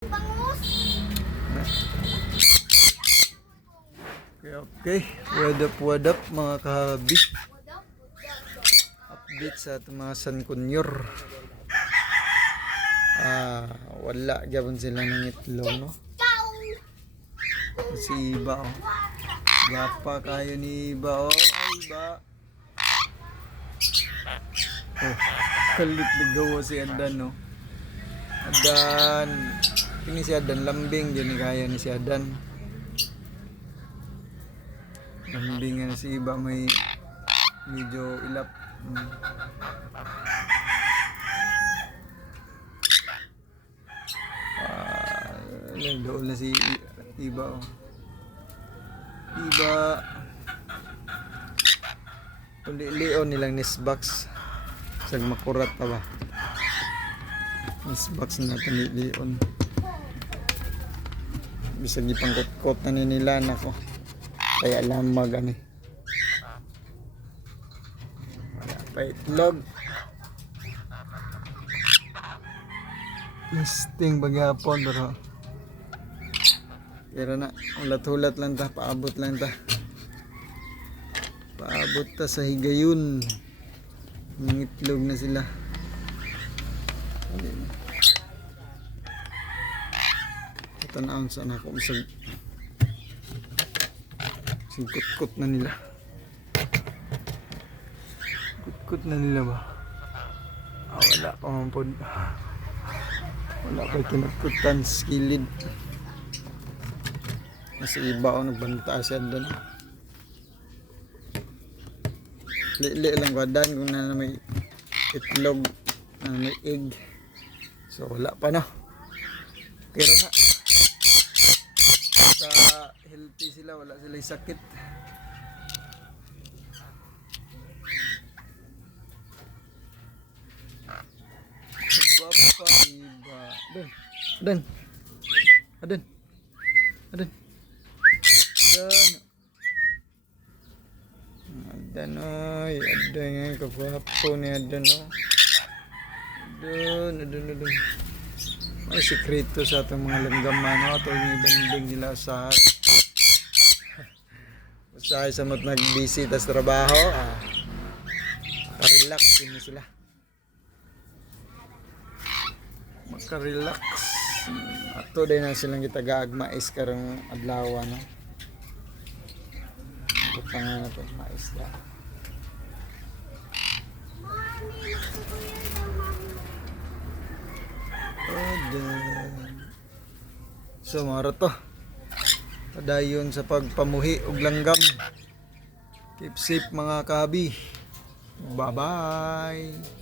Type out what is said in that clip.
Okay. What up mga kahabi. Update sa ating mga sankunyor. Wala gabon sila ng itlog, no? Si Iba, oh. Gapa kayo ni Iba, oh. Ay, Iba. Oh, kalit ligaw si Adan, no? Adan. Ini si Adan lambing, yun kaya ni si Adan. Lambing na si Iba, may medyo ilap. Doon na si Iba, oh. Iba. Uli-lion nilang nisbox. Sag makurat pa ba? Nisbox na uli-lion. Bisa gipangkot-kot na nila nako. Kaya lamag ani. Wala pa itlog. Listing bagapon pero na ulat-ulat lang ta, paabot lang ta. Paabot ta sa higayon. Ng itlog na sila. Ito na ang saan ako singkut-kut na nila. Kut-kut na nila ba? Wala pa man po. Wala pa kinutkutan sa kilid. Nasa Iba, oh, nagbanta siya doon. Li lang badan kung na may itlog, na may egg. So wala pa, no? Pero na sa healthy sila, wala sila sakit. Papa Iba. Adan. Adan. Adan. Adan, oy. Adan nga, kapapo ni Adan, oh. Adan. May sikreto sa itong mga langgaman, no? Ito yung ibanding nila usahay. Usahay sa mat nag-busy tas trabaho, makarelax din sila. Makarelax. Ato din na silang gitagaagmais karong adlaw, no? Butang na ito, mais na. So mara to. Padayon sa pagpamuhi og langgam. Keep safe mga kahabi. Bye bye.